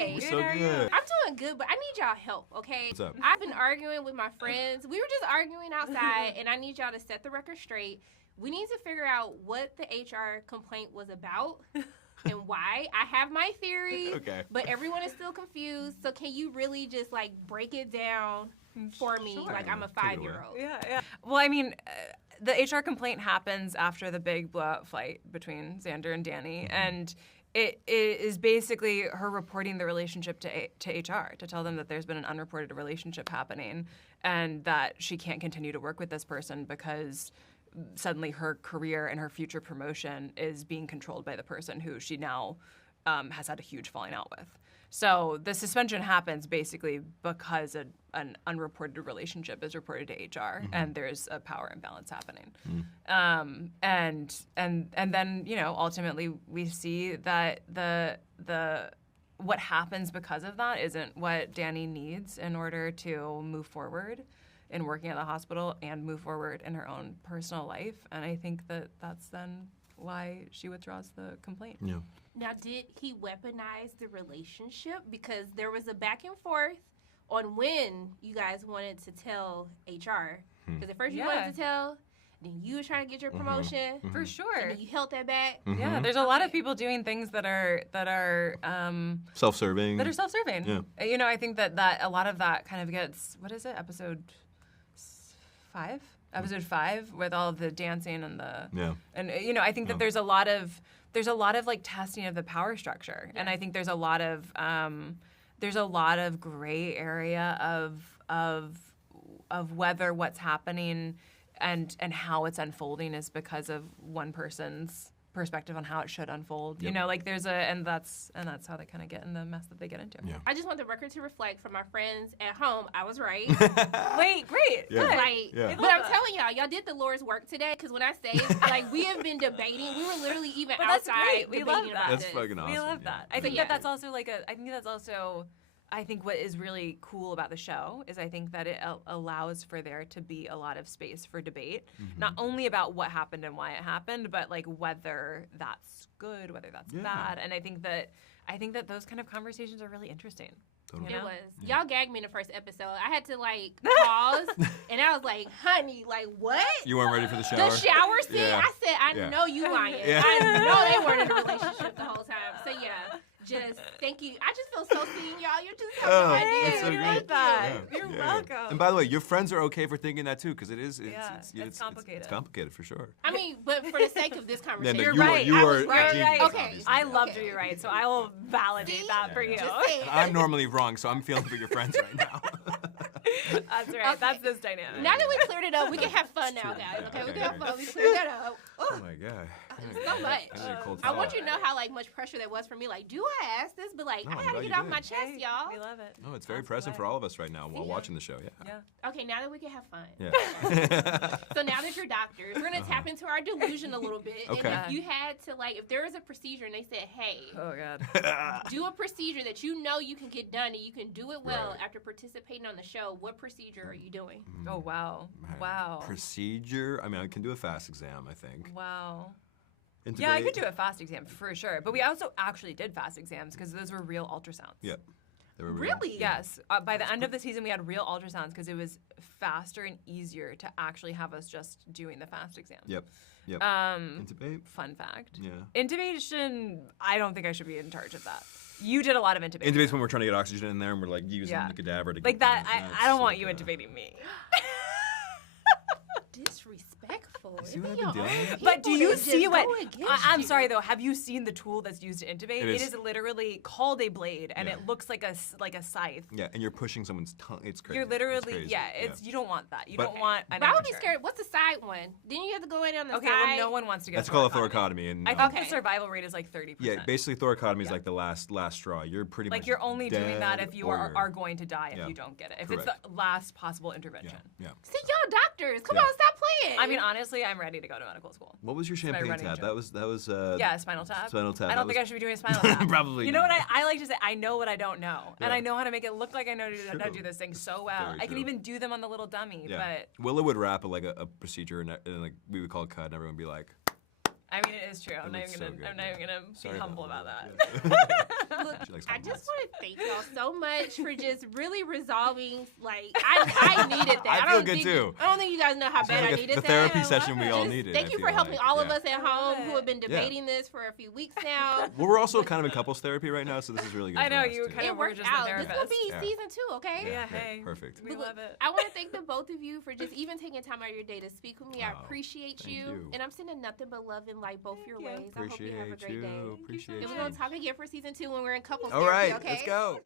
Hey. We're so good. I'm doing good, but I need y'all help, okay? What's up? I've been arguing with my friends. We were just arguing outside, and I need y'all to set the record straight. We need to figure out what the HR complaint was about and why. I have my theory, but everyone is still confused. So can you really just, like, break it down for me like I'm a 5-year-old? Yeah. Well, I mean, the HR complaint happens after the big blowout fight between Xander and Danny, and it is basically her reporting the relationship to HR to tell them that there's been an unreported relationship happening and that she can't continue to work with this person because suddenly her career and her future promotion is being controlled by the person who she now has had a huge falling out with. So the suspension happens basically because an unreported relationship is reported to HR and there's a power imbalance happening. And then, you know, ultimately we see that the what happens because of that isn't what Danny needs in order to move forward in working at the hospital and move forward in her own personal life. And I think that that's then why she withdraws the complaint. Yeah. Now, did he weaponize the relationship? Because there was a back and forth on when you guys wanted to tell HR. Because at first you wanted to tell, then you were trying to get your promotion. For sure. And then you held that back. Yeah, there's a lot of people doing things that are self-serving. That are self-serving. Yeah. You know, I think that a lot of that kind of gets, what is it, episode 5? Episode 5 with all of the dancing and and you know, I think that there's a lot of like testing of the power structure, and I think there's a lot of gray area of whether what's happening and how it's unfolding is because of one person's perspective on how it should unfold. You know, like there's and that's how they kind of get in the mess that they get into. Yeah. I just want the record to reflect from my friends at home. I was right. Wait, great. Yeah. Like, Yeah. but I'm telling y'all did the Lord's work today. Because when I say, like, we have been debating. We were literally even outside We debating love about that. That's this. fucking awesome. We love that. I think that's also I think what is really cool about the show is I think that it allows for there to be a lot of space for debate, not only about what happened and why it happened, but like whether that's good, whether that's bad. And I think that those kind of conversations are really interesting. Totally. You know? It was. Y'all gagged me in the first episode. I had to, like, pause, and I was like, honey, like, what? You weren't ready for the shower? The shower scene? Yeah. I said, I know you lying. Yeah. I know they weren't in a relationship the whole time. So, yeah, just thank you. I just feel so seen, y'all. You just have no idea. That's so You great. love that. Yeah. You're Yeah. welcome. And by the way, your friends are okay for thinking that too, because it's complicated. It's complicated for sure. I mean, but for the sake of this conversation. No, You're you right. Are, you I are was right. a genius, Right. Okay. obviously. I love Okay. to be right, so I will validate that for you. Just saying. I'm normally wrong, so I'm feeling for your friends right now. That's right. Okay. That's this dynamic. Now that we cleared it up, we can have fun now, guys. Okay, we can have fun. We cleared that up. Oh my god. So much. I need a cold I want shower. you to know how much pressure that was for me. Like, do I ask this? But like, No, I I'm gotta glad get you off did. my chest, y'all. We love it. No, it's very That's present for why. all of us right now while watching the show. Yeah. Okay, now that we can have fun. Yeah. So now that you're doctors, we're gonna tap into our delusion a little bit. Okay. And if you had to, like, if there was a procedure and they said, hey, Oh God. do a procedure that you know you can get done and you can do it well Right. after participating on the show, what procedure are you doing? Oh wow. Wow. Procedure. I mean, I can do a fast exam, I think. Wow. Intubate. Yeah, I could do a fast exam for sure. But we also actually did fast exams because those were real ultrasounds. Yep. They were real. Really? Yes. By the end of the season, we had real ultrasounds because it was faster and easier to actually have us just doing the fast exam. Yep. Yep. Intubate. Fun fact. Yeah. Intubation, I don't think I should be in charge of that. You did a lot of intubation. Intubate's when we're trying to get oxygen in there and we're like using the cadaver to like get that. That's I don't want you like, intubating me. Disrespectful. See what Isn't I've been your doing? own But do people you that see just what? go against I'm you? sorry though. Have you seen the tool that's used to intubate? It It is. is literally called a blade, and Yeah. it looks like a scythe. Yeah, and you're pushing someone's tongue. It's crazy. You're It's literally crazy. it's you don't want that. You But- don't want. An But I would be amateur. scared. What's the side one? Didn't you have to go in on the Okay, side? well, no one wants to get. That's called a thoracotomy. And I think Okay. the survival rate is like 30%. yeah, basically thoracotomy is like the last straw. You're pretty Like much you're only doing that dead if you or are you're- going to die if Yeah. you don't get it. If Correct. it's the last possible intervention. Yeah. See, y'all doctors. Come Yeah. on, stop playing. I mean, honestly, I'm ready to go to medical school. What was your my champagne running tab? joke. That was Yeah, spinal tap. Spinal tap. I don't that think I was- should be doing a spinal tap. Probably You know what not. I like to say? I know what I don't know, and Yeah. I know how to make it look like I know how to True. do this thing so well. Very I can true. even do them on the little dummy. Yeah. Willa would rap a procedure and like we would call it cut and everyone would be like, But I mean, it is true. I'm not looks even so gonna. good, I'm not yeah. even gonna be Sorry humble about about that. that. Look, She likes I just want to thank y'all so much for just really resolving. Like, I needed that. I feel good too. I don't think you guys know how bad I needed the that. therapy session we all needed. Thank you for helping all of us at home who have been debating this for a few weeks now. Well, we're also kind of in couples therapy right now, so this is really good. I know for us, you too. kind It of were worked just out. a This therapist. will be season 2, okay? Yeah, hey. Perfect. We love it. I want to thank the both of you for just even taking time out of your day to speak with me. I appreciate thank you. And I'm sending nothing but love in like both your ways. I hope you have a great day. Appreciate And you. we're gonna talk again for season 2 when we're in couples All therapy, right, okay? let's go.